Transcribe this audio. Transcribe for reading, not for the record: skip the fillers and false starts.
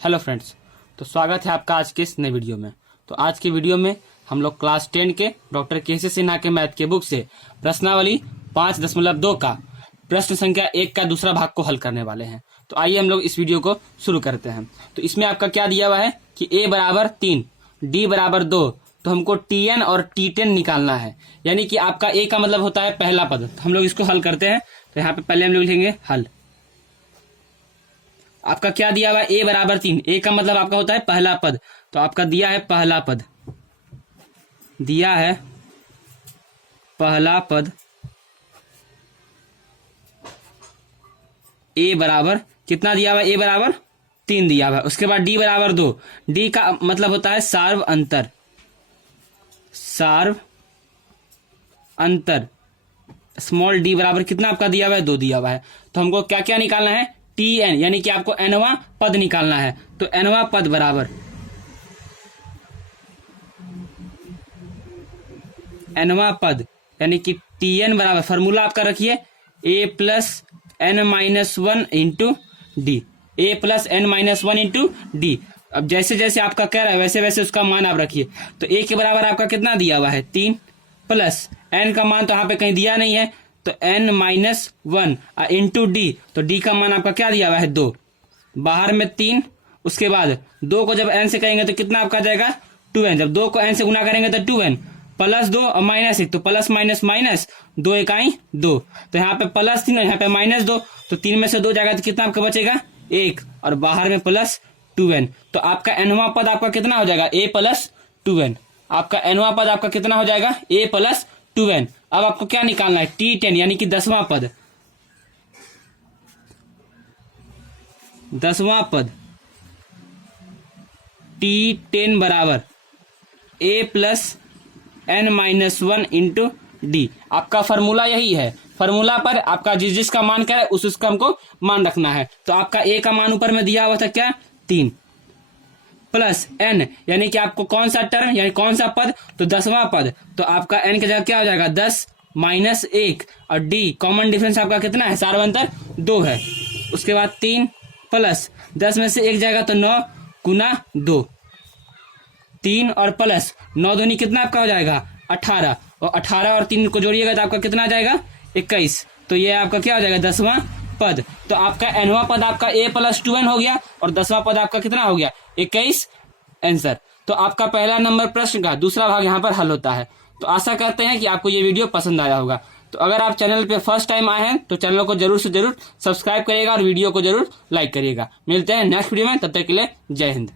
Hello friends, तो स्वागत है आपका आज के इस नए वीडियो में। तो आज के वीडियो में हम लोग क्लास 10 के डॉक्टर केसी सिन्हा के मैथ के बुक से प्रश्नावली 5.2 का प्रश्न संख्या 1 का दूसरा भाग को हल करने वाले हैं। तो आइए हम लोग इस वीडियो को शुरू करते हैं। तो इसमें आपका क्या दिया हुआ है कि a बराबर 3, d बराबर 2, तो हमको tn और t10 निकालना है। यानी कि आपका a का मतलब होता है पहला पद। तो हम लोग इसको हल करते हैं। तो यहाँ पे पहले हम लोग लिखेंगे हल। आपका क्या दिया हुआ है a बराबर 3, a का मतलब आपका होता है पहला पद। तो आपका दिया है पहला पद, दिया है पहला पद a बराबर कितना दिया हुआ है, a बराबर 3 दिया हुआ है। उसके बाद d बराबर 2, d का मतलब होता है सार्व अंतर, सार्व अंतर। स्मॉल d बराबर कितना आपका दिया हुआ है, 2 दिया हुआ है। तो हमको क्या क्या निकालना है, tn यानी कि आपको nवां पद निकालना है। तो nवां पद बराबर nवां पद यानी कि tn बराबर फॉर्मूला आपका रखिए a plus n minus 1 into D, a plus n minus 1 into D. अब जैसे जैसे आपका कह रहा है वैसे वैसे उसका मान आप रखिए। तो a के बराबर आपका कितना दिया हुआ है 3, प्लस n का मान तो यहाँ पे कहीं दिया नहीं है, तो n माइनस 1 इंटू डी। तो d का मान आपका क्या दिया हुआ है 2, बाहर में 3। उसके बाद 2 को जब n से करेंगे तो कितना आपका जाएगा 2n। जब 2 को n से गुना करेंगे तो 2n प्लस 2 और माइनस 1, तो प्लस माइनस माइनस 2 इकाई 2। तो यहाँ पे प्लस 3 और यहाँ पे माइनस 2, तो 3 में से 2 जाएगा तो कितना आपका बचेगा 1, और बाहर में प्लस 2n। तो आपका nवां पद आपका कितना हो जाएगा a प्लस 2n। आपका nवां पद आपका कितना हो जाएगा a प्लस 2n। अब आपको क्या निकालना है t10 यानी कि 10वां पद, 10वां पद t10 बराबर a plus n minus 1 into D. आपका फॉर्मूला यही है। फॉर्मूला पर आपका जिस जिसका मान क्या है उस उसका हमको मान रखना है। तो आपका a का मान ऊपर में दिया हुआ था क्या 3, प्लस n यानी कि आपको कौन सा टर्म यानी कौन सा पद, तो 10वां पद। तो आपका n की जगह क्या हो जाएगा 10 माइनस 1, और d कॉमन डिफरेंस आपका कितना है, सार्व अंतर 2 है। उसके बाद 3 प्लस 10 में से 1 जाएगा तो 9 गुना 2, 3 और प्लस 9 दूनी कितना आपका हो जाएगा 18, और 18 और 3 को जोड़िएगा तो आपका कितना आ जाएगा 21। तो ये आपका क्या हो जाएगा 10वां पद। तो आपका nवां पद आपका a प्लस 2n हो गया, और 10वां पद आपका कितना हो गया 21 आंसर। तो आपका पहला नंबर प्रश्न का दूसरा भाग यहाँ पर हल होता है। तो आशा करते हैं कि आपको ये वीडियो पसंद आया होगा। तो अगर आप चैनल पे फर्स्ट टाइम आए हैं तो चैनल को जरूर से जरूर सब्सक्राइब करिएगा और वीडियो को जरूर लाइक करिएगा। मिलते हैं नेक्स्ट वीडियो में, तब तक के लिए जय हिंद।